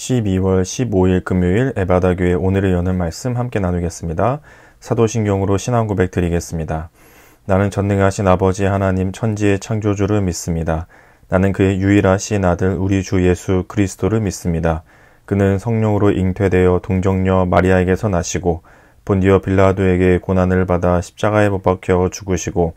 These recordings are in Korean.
12월 15일 금요일 에바다교회 오늘을 여는 말씀 함께 나누겠습니다. 사도신경으로 신앙 고백 드리겠습니다. 나는 전능하신 아버지 하나님 천지의 창조주를 믿습니다. 나는 그의 유일하신 아들 우리 주 예수 그리스도를 믿습니다. 그는 성령으로 잉태되어 동정녀 마리아에게서 나시고 본디오 빌라도에게 고난을 받아 십자가에 못 박혀 죽으시고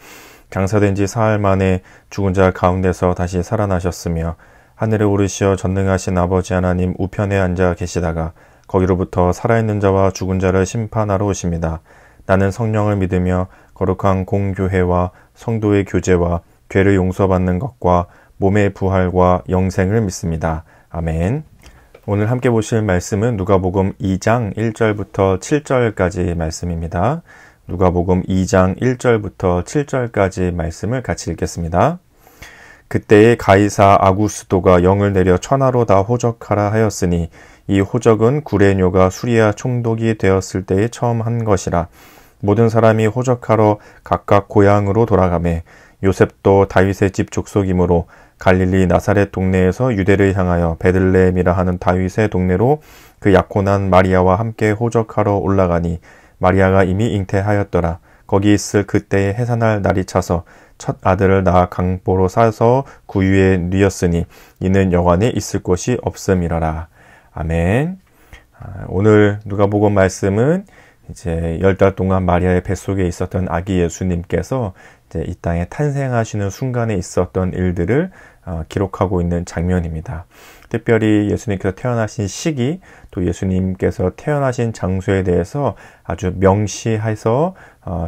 장사된 지 사흘 만에 죽은 자 가운데서 다시 살아나셨으며 하늘에 오르시어 전능하신 아버지 하나님 우편에 앉아 계시다가 거기로부터 살아있는 자와 죽은 자를 심판하러 오십니다. 나는 성령을 믿으며 거룩한 공교회와 성도의 교제와 죄를 용서받는 것과 몸의 부활과 영생을 믿습니다. 아멘. 오늘 함께 보실 말씀은 누가복음 2장 1절부터 7절까지 말씀입니다. 누가복음 2장 1절부터 7절까지 말씀을 같이 읽겠습니다. 그때에 가이사 아구스도가 영을 내려 천하로 다 호적하라 하였으니 이 호적은 구레뇨가 수리아 총독이 되었을 때에 처음 한 것이라. 모든 사람이 호적하러 각각 고향으로 돌아가매 요셉도 다윗의 집 족속이므로 갈릴리 나사렛 동네에서 유대를 향하여 베들레헴이라 하는 다윗의 동네로 그 약혼한 마리아와 함께 호적하러 올라가니 마리아가 이미 잉태하였더라. 거기 있을 그때의 해산할 날이 차서 첫 아들을 낳아 강보로 싸서 구유에 누였으니 이는 여관에 있을 곳이 없음이라라. 아멘. 오늘 누가복음 말씀은 이제 10달 동안 마리아의 뱃속에 있었던 아기 예수님께서 이제 이 땅에 탄생하시는 순간에 있었던 일들을 기록하고 있는 장면입니다. 특별히 예수님께서 태어나신 시기, 또 예수님께서 태어나신 장소에 대해서 아주 명시해서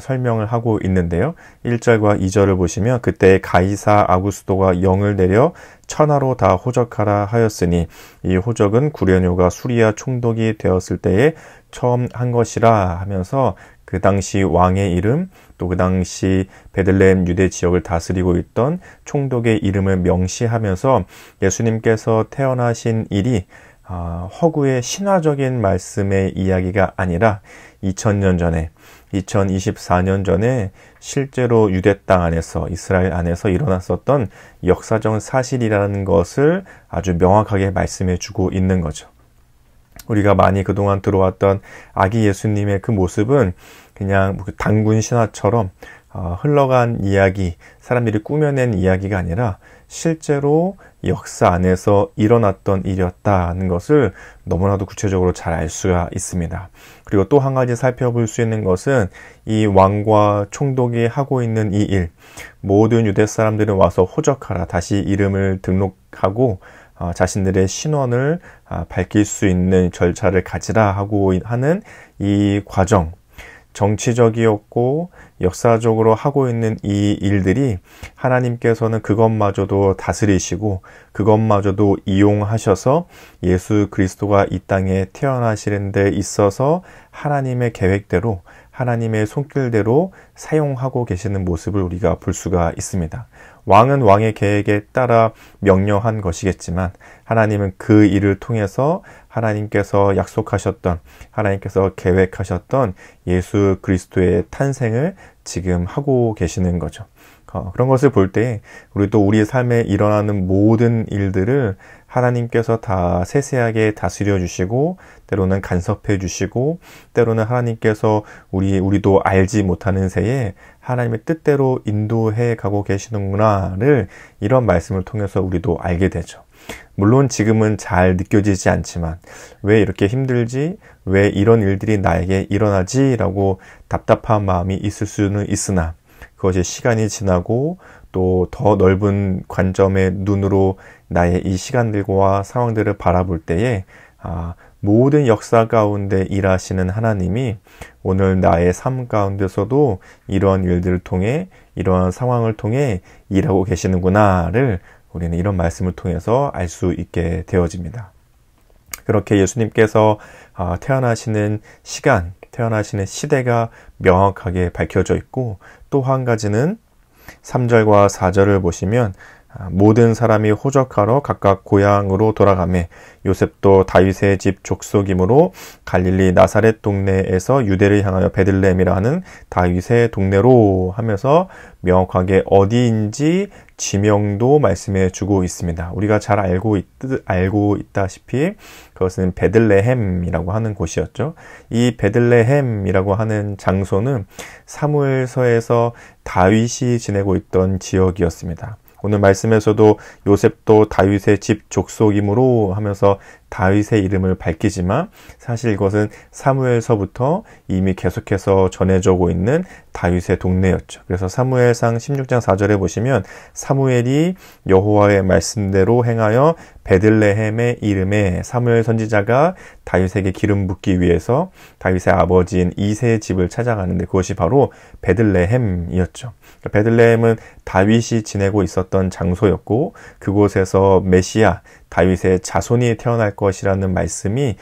설명을 하고 있는데요. 1절과 2절을 보시면 그때 가이사 아구스도가 영을 내려 천하로 다 호적하라 하였으니 이 호적은 구레뇨가 수리아 총독이 되었을 때에 처음 한 것이라 하면서 그 당시 왕의 이름, 또 그 당시 베들레헴 유대 지역을 다스리고 있던 총독의 이름을 명시하면서 예수님께서 태어나신 일이 허구의 신화적인 말씀의 이야기가 아니라 2000년 전에 2024년 전에 실제로 유대 땅 안에서 이스라엘 안에서 일어났었던 역사적 사실이라는 것을 아주 명확하게 말씀해 주고 있는 거죠. 우리가 많이 그동안 들어왔던 아기 예수님의 그 모습은 그냥 단군 신화처럼 흘러간 이야기, 사람들이 꾸며낸 이야기가 아니라 실제로 역사 안에서 일어났던 일이었다는 것을 너무나도 구체적으로 잘 알 수가 있습니다. 그리고 또 한 가지 살펴볼 수 있는 것은 이 왕과 총독이 하고 있는 이 일, 모든 유대 사람들은 와서 호적하라, 다시 이름을 등록하고 자신들의 신원을 밝힐 수 있는 절차를 가지라 하고 하는 이 과정, 정치적이었고 역사적으로 하고 있는 이 일들이 하나님께서는 그것마저도 다스리시고 그것마저도 이용하셔서 예수 그리스도가 이 땅에 태어나시는 데 있어서 하나님의 계획대로 하나님의 손길대로 사용하고 계시는 모습을 우리가 볼 수가 있습니다. 왕은 왕의 계획에 따라 명령한 것이겠지만 하나님은 그 일을 통해서 하나님께서 약속하셨던, 하나님께서 계획하셨던 예수 그리스도의 탄생을 지금 하고 계시는 거죠. 그런 것을 볼 때 우리도 우리 삶에 일어나는 모든 일들을 하나님께서 다 세세하게 다스려 주시고 때로는 간섭해 주시고 때로는 하나님께서 우리도 알지 못하는 새에 하나님의 뜻대로 인도해 가고 계시는구나를 이런 말씀을 통해서 우리도 알게 되죠. 물론 지금은 잘 느껴지지 않지만 왜 이렇게 힘들지? 왜 이런 일들이 나에게 일어나지? 라고 답답한 마음이 있을 수는 있으나 그것이 시간이 지나고 또 더 넓은 관점의 눈으로 나의 이 시간들과 상황들을 바라볼 때에 모든 역사 가운데 일하시는 하나님이 오늘 나의 삶 가운데서도 이러한 일들을 통해 이러한 상황을 통해 일하고 계시는구나를 우리는 이런 말씀을 통해서 알 수 있게 되어집니다. 그렇게 예수님께서 태어나시는 시간, 태어나시는 시대가 명확하게 밝혀져 있고 또 한 가지는 3절과 4절을 보시면 모든 사람이 호적하러 각각 고향으로 돌아가매 요셉도 다윗의 집 족속이므로 갈릴리 나사렛 동네에서 유대를 향하여 베들레헴이라 하는 다윗의 동네로 하면서 명확하게 어디인지 지명도 말씀해 주고 있습니다. 우리가 잘 알고 있다시피 그것은 베들레헴이라고 하는 곳이었죠. 이 베들레헴이라고 하는 장소는 사무엘서에서 다윗이 지내고 있던 지역이었습니다. 오늘 말씀에서도 요셉도 다윗의 집 족속이므로 하면서 다윗의 이름을 밝히지만 사실 이것은 사무엘서부터 이미 계속해서 전해지고 있는 다윗의 동네였죠. 그래서 사무엘상 16장 4절에 보시면 사무엘이 여호와의 말씀대로 행하여 베들레헴의 이름에 사무엘 선지자가 다윗에게 기름 붓기 위해서 다윗의 아버지인 이새의 집을 찾아가는데 그것이 바로 베들레헴이었죠. 베들레헴은 다윗이 지내고 있었던 장소였고 그곳에서 메시아 다윗의 자손이 태어날 것이라는 말씀이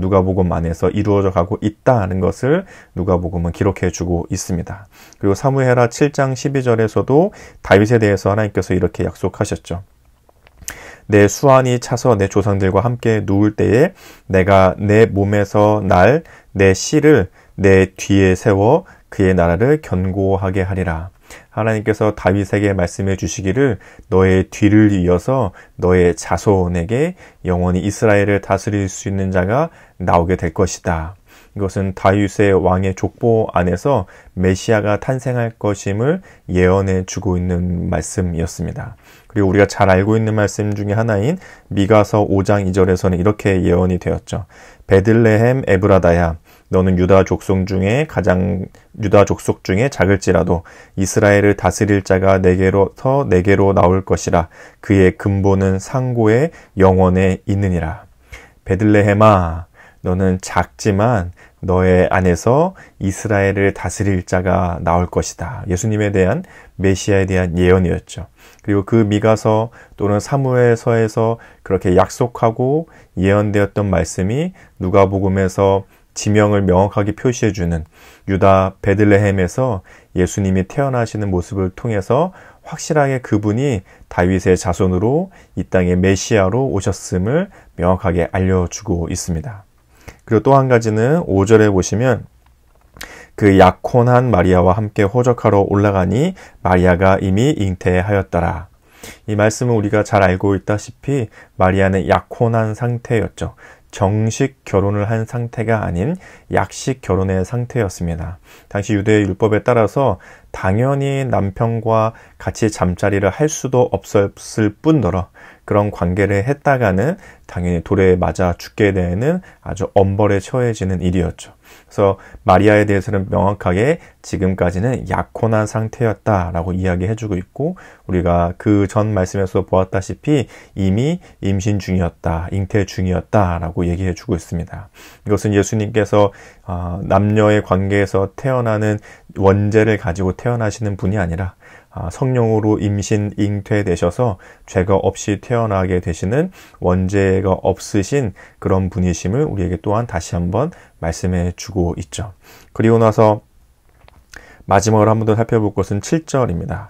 누가복음 안에서 이루어져 가고 있다는 것을 누가복음은 기록해 주고 있습니다. 그리고 사무엘하 7장 12절에서도 다윗에 대해서 하나님께서 이렇게 약속하셨죠. 내 수완이 차서 내 조상들과 함께 누울 때에 내가 내 몸에서 날 내 씨를 내 뒤에 세워 그의 나라를 견고하게 하리라. 하나님께서 다윗에게 말씀해 주시기를 너의 뒤를 이어서 너의 자손에게 영원히 이스라엘을 다스릴 수 있는 자가 나오게 될 것이다. 이것은 다윗의 왕의 족보 안에서 메시아가 탄생할 것임을 예언해 주고 있는 말씀이었습니다. 그리고 우리가 잘 알고 있는 말씀 중에 하나인 미가서 5장 2절에서는 이렇게 예언이 되었죠. 베들레헴 에브라다야 너는 유다 족속 중에 작을지라도 이스라엘을 다스릴 자가 내게로 나올 것이라. 그의 근본은 상고의 영원에 있느니라. 베들레헴아 너는 작지만 너의 안에서 이스라엘을 다스릴 자가 나올 것이다. 예수님에 대한 메시아에 대한 예언이었죠. 그리고 그 미가서 또는 사무엘서에서 그렇게 약속하고 예언되었던 말씀이 누가복음에서 지명을 명확하게 표시해주는 유다 베들레헴에서 예수님이 태어나시는 모습을 통해서 확실하게 그분이 다윗의 자손으로 이 땅의 메시아로 오셨음을 명확하게 알려주고 있습니다. 그리고 또 한 가지는 5절에 보시면 그 약혼한 마리아와 함께 호적하러 올라가니 마리아가 이미 잉태하였더라. 이 말씀은 우리가 잘 알고 있다시피 마리아는 약혼한 상태였죠. 정식 결혼을 한 상태가 아닌 약식 결혼의 상태였습니다. 당시 유대의 율법에 따라서 당연히 남편과 같이 잠자리를 할 수도 없었을 뿐더러 그런 관계를 했다가는 당연히 돌에 맞아 죽게 되는 아주 엄벌에 처해지는 일이었죠. 그래서 마리아에 대해서는 명확하게 지금까지는 약혼한 상태였다라고 이야기해주고 있고 우리가 그 전 말씀에서 보았다시피 이미 임신 중이었다, 잉태 중이었다라고 얘기해주고 있습니다. 이것은 예수님께서 남녀의 관계에서 태어나는 원죄를 가지고 태어나시는 분이 아니라 성령으로 임신 잉태되셔서 죄가 없이 태어나게 되시는 원죄가 없으신 그런 분이심을 우리에게 또한 다시 한번 말씀해 주고 있죠. 그리고 나서 마지막으로 한 번 더 살펴볼 것은 7절입니다.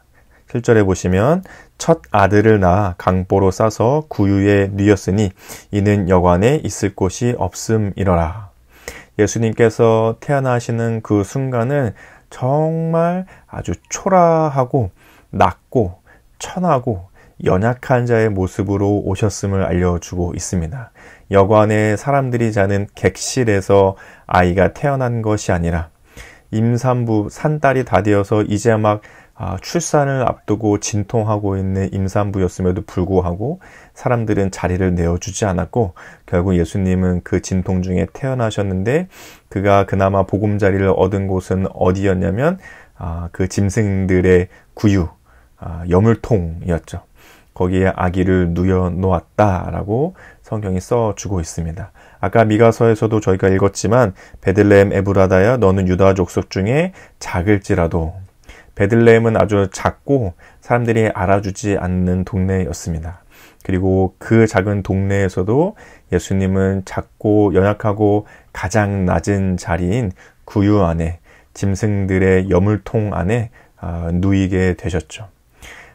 7절에 보시면 첫 아들을 낳아 강보로 싸서 구유에 뉘었으니 이는 여관에 있을 곳이 없음이러라. 예수님께서 태어나시는 그 순간은 정말 아주 초라하고 낮고 천하고 연약한 자의 모습으로 오셨음을 알려주고 있습니다. 여관에 사람들이 자는 객실에서 아이가 태어난 것이 아니라 임산부 산딸이 다 되어서 이제 막 출산을 앞두고 진통하고 있는 임산부였음에도 불구하고 사람들은 자리를 내어주지 않았고 결국 예수님은 그 진통 중에 태어나셨는데 그가 그나마 보금자리를 얻은 곳은 어디였냐면 그 짐승들의 구유, 여물통이었죠. 거기에 아기를 누여 놓았다라고 성경이 써주고 있습니다. 아까 미가서에서도 저희가 읽었지만 베들레헴 에브라다야 너는 유다 족속 중에 작을지라도 베들레헴은 아주 작고 사람들이 알아주지 않는 동네였습니다. 그리고 그 작은 동네에서도 예수님은 작고 연약하고 가장 낮은 자리인 구유 안에 짐승들의 여물통 안에 누이게 되셨죠.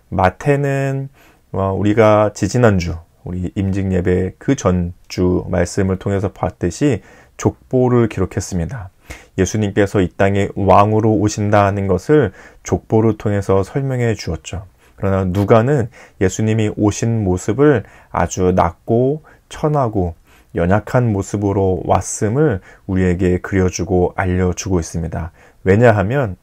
마태는 우리가 지지난주 우리 임직 예배 그 전주 말씀을 통해서 봤듯이 족보를 기록했습니다. 예수님께서 이 땅에 왕으로 오신다는 것을 족보를 통해서 설명해 주었죠. 그러나 누가는 예수님이 오신 모습을 아주 낮고 천하고 연약한 모습으로 왔음을 우리에게 그려주고 알려주고 있습니다. 왜냐하면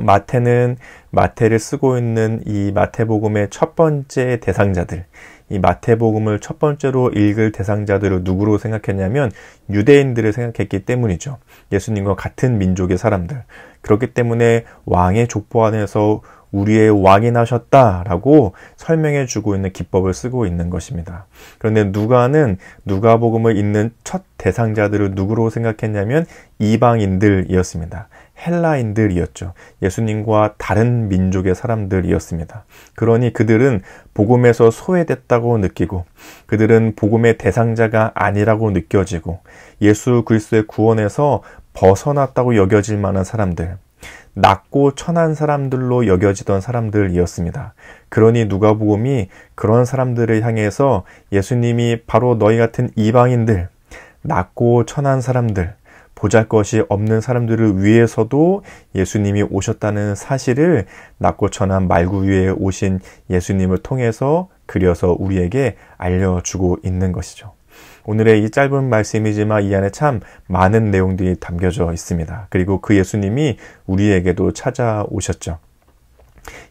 마태는 마태를 쓰고 있는 이 마태복음의 첫 번째 대상자들, 이 마태복음을 첫 번째로 읽을 대상자들을 누구로 생각했냐면 유대인들을 생각했기 때문이죠. 예수님과 같은 민족의 사람들. 그렇기 때문에 왕의 족보 안에서 우리의 왕이 나셨다라고 설명해 주고 있는 기법을 쓰고 있는 것입니다. 그런데 누가는 누가복음을 읽는 첫 대상자들을 누구로 생각했냐면 이방인들이었습니다. 헬라인들이었죠. 예수님과 다른 민족의 사람들이었습니다. 그러니 그들은 복음에서 소외됐다고 느끼고 그들은 복음의 대상자가 아니라고 느껴지고 예수 그리스도의 구원에서 벗어났다고 여겨질 만한 사람들, 낮고 천한 사람들로 여겨지던 사람들이었습니다. 그러니 누가복음이 그런 사람들을 향해서 예수님이 바로 너희 같은 이방인들, 낮고 천한 사람들, 보잘것이 없는 사람들을 위해서도 예수님이 오셨다는 사실을 낮고 천한 말구 위에 오신 예수님을 통해서 그려서 우리에게 알려주고 있는 것이죠. 오늘의 이 짧은 말씀이지만 이 안에 참 많은 내용들이 담겨져 있습니다. 그리고 그 예수님이 우리에게도 찾아오셨죠.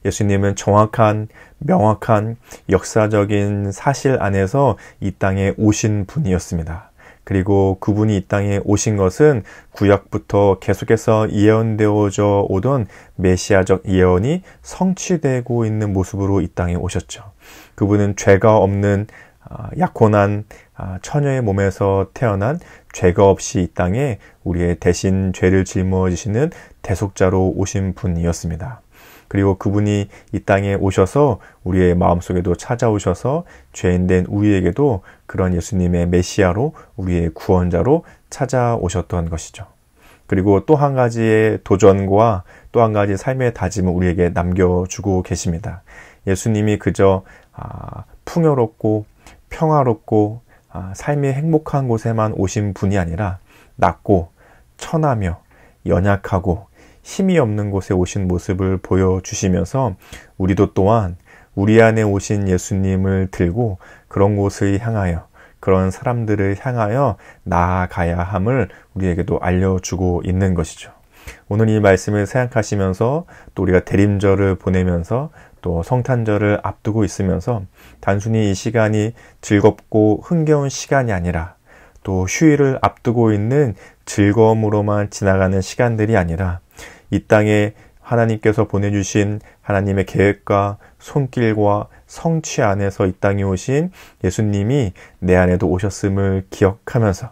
예수님은 정확한, 명확한, 역사적인 사실 안에서 이 땅에 오신 분이었습니다. 그리고 그분이 이 땅에 오신 것은 구약부터 계속해서 예언되어져 오던 메시아적 예언이 성취되고 있는 모습으로 이 땅에 오셨죠. 그분은 죄가 없는 약혼한 처녀의 몸에서 태어난 죄가 없이 이 땅에 우리의 대신 죄를 짊어지시는 대속자로 오신 분이었습니다. 그리고 그분이 이 땅에 오셔서 우리의 마음속에도 찾아오셔서 죄인된 우리에게도 그런 예수님의 메시아로 우리의 구원자로 찾아오셨던 것이죠. 그리고 또 한 가지의 도전과 또 한 가지 삶의 다짐을 우리에게 남겨주고 계십니다. 예수님이 그저 풍요롭고 평화롭고 삶이 행복한 곳에만 오신 분이 아니라 낮고 천하며 연약하고 힘이 없는 곳에 오신 모습을 보여주시면서 우리도 또한 우리 안에 오신 예수님을 들고 그런 곳을 향하여 그런 사람들을 향하여 나아가야 함을 우리에게도 알려주고 있는 것이죠. 오늘 이 말씀을 생각하시면서 또 우리가 대림절을 보내면서 또 성탄절을 앞두고 있으면서 단순히 이 시간이 즐겁고 흥겨운 시간이 아니라 또 휴일을 앞두고 있는 즐거움으로만 지나가는 시간들이 아니라 이 땅에 하나님께서 보내주신 하나님의 계획과 손길과 성취 안에서 이 땅에 오신 예수님이 내 안에도 오셨음을 기억하면서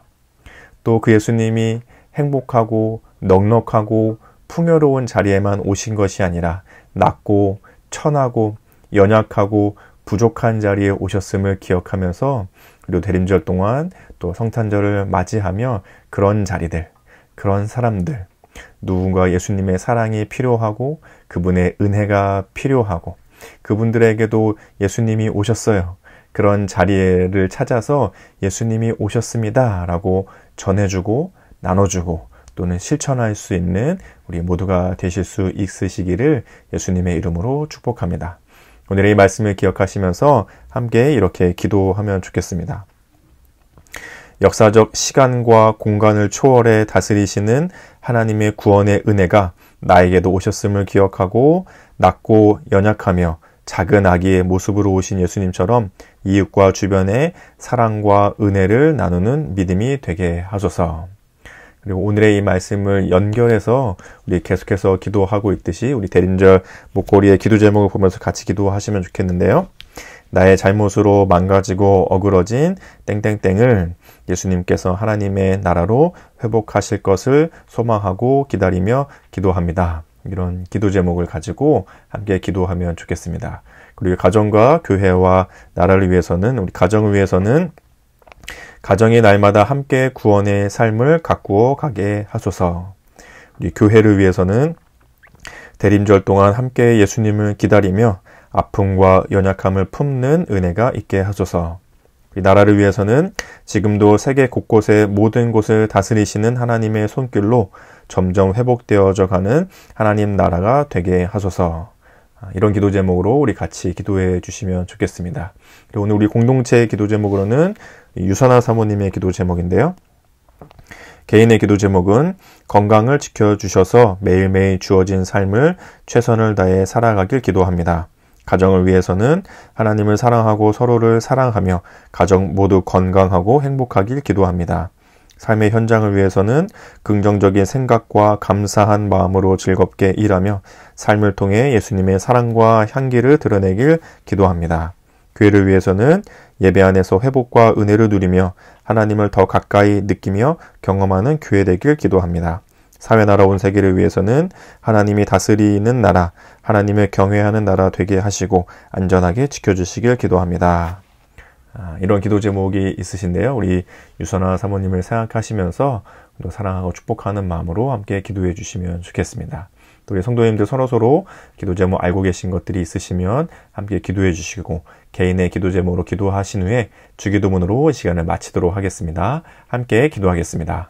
또 그 예수님이 행복하고 넉넉하고 풍요로운 자리에만 오신 것이 아니라 낮고 천하고 연약하고 부족한 자리에 오셨음을 기억하면서 그리고 대림절 동안 또 성탄절을 맞이하며 그런 자리들, 그런 사람들, 누군가 예수님의 사랑이 필요하고 그분의 은혜가 필요하고 그분들에게도 예수님이 오셨어요. 그런 자리를 찾아서 예수님이 오셨습니다 라고 전해주고 나눠주고 또는 실천할 수 있는 우리 모두가 되실 수 있으시기를 예수님의 이름으로 축복합니다. 오늘의 이 말씀을 기억하시면서 함께 이렇게 기도하면 좋겠습니다. 역사적 시간과 공간을 초월해 다스리시는 하나님의 구원의 은혜가 나에게도 오셨음을 기억하고 낮고 연약하며 작은 아기의 모습으로 오신 예수님처럼 이웃과 주변에 사랑과 은혜를 나누는 믿음이 되게 하소서. 그리고 오늘의 이 말씀을 연결해서 우리 계속해서 기도하고 있듯이 우리 대림절 목걸이의 기도 제목을 보면서 같이 기도하시면 좋겠는데요. 나의 잘못으로 망가지고 어그러진 땡땡땡을 예수님께서 하나님의 나라로 회복하실 것을 소망하고 기다리며 기도합니다. 이런 기도 제목을 가지고 함께 기도하면 좋겠습니다. 그리고 가정과 교회와 나라를 위해서는 우리 가정을 위해서는 가정이 날마다 함께 구원의 삶을 가꾸어 가게 하소서. 우리 교회를 위해서는 대림절 동안 함께 예수님을 기다리며 아픔과 연약함을 품는 은혜가 있게 하소서. 이 나라를 위해서는 지금도 세계 곳곳의 모든 곳을 다스리시는 하나님의 손길로 점점 회복되어져 가는 하나님 나라가 되게 하소서. 이런 기도 제목으로 우리 같이 기도해 주시면 좋겠습니다. 그리고 오늘 우리 공동체의 기도 제목으로는 유선아 사모님의 기도 제목인데요. 개인의 기도 제목은 건강을 지켜주셔서 매일매일 주어진 삶을 최선을 다해 살아가길 기도합니다. 가정을 위해서는 하나님을 사랑하고 서로를 사랑하며 가정 모두 건강하고 행복하길 기도합니다. 삶의 현장을 위해서는 긍정적인 생각과 감사한 마음으로 즐겁게 일하며 삶을 통해 예수님의 사랑과 향기를 드러내길 기도합니다. 교회를 위해서는 예배 안에서 회복과 은혜를 누리며 하나님을 더 가까이 느끼며 경험하는 교회 되길 기도합니다. 사회 나라 온 세계를 위해서는 하나님이 다스리는 나라, 하나님을 경외하는 나라 되게 하시고 안전하게 지켜주시길 기도합니다. 이런 기도 제목이 있으신데요. 우리 유선아 사모님을 생각하시면서 또 사랑하고 축복하는 마음으로 함께 기도해 주시면 좋겠습니다. 또 우리 성도님들 서로서로 기도 제목 알고 계신 것들이 있으시면 함께 기도해 주시고 개인의 기도 제목으로 기도하신 후에 주기도문으로 시간을 마치도록 하겠습니다. 함께 기도하겠습니다.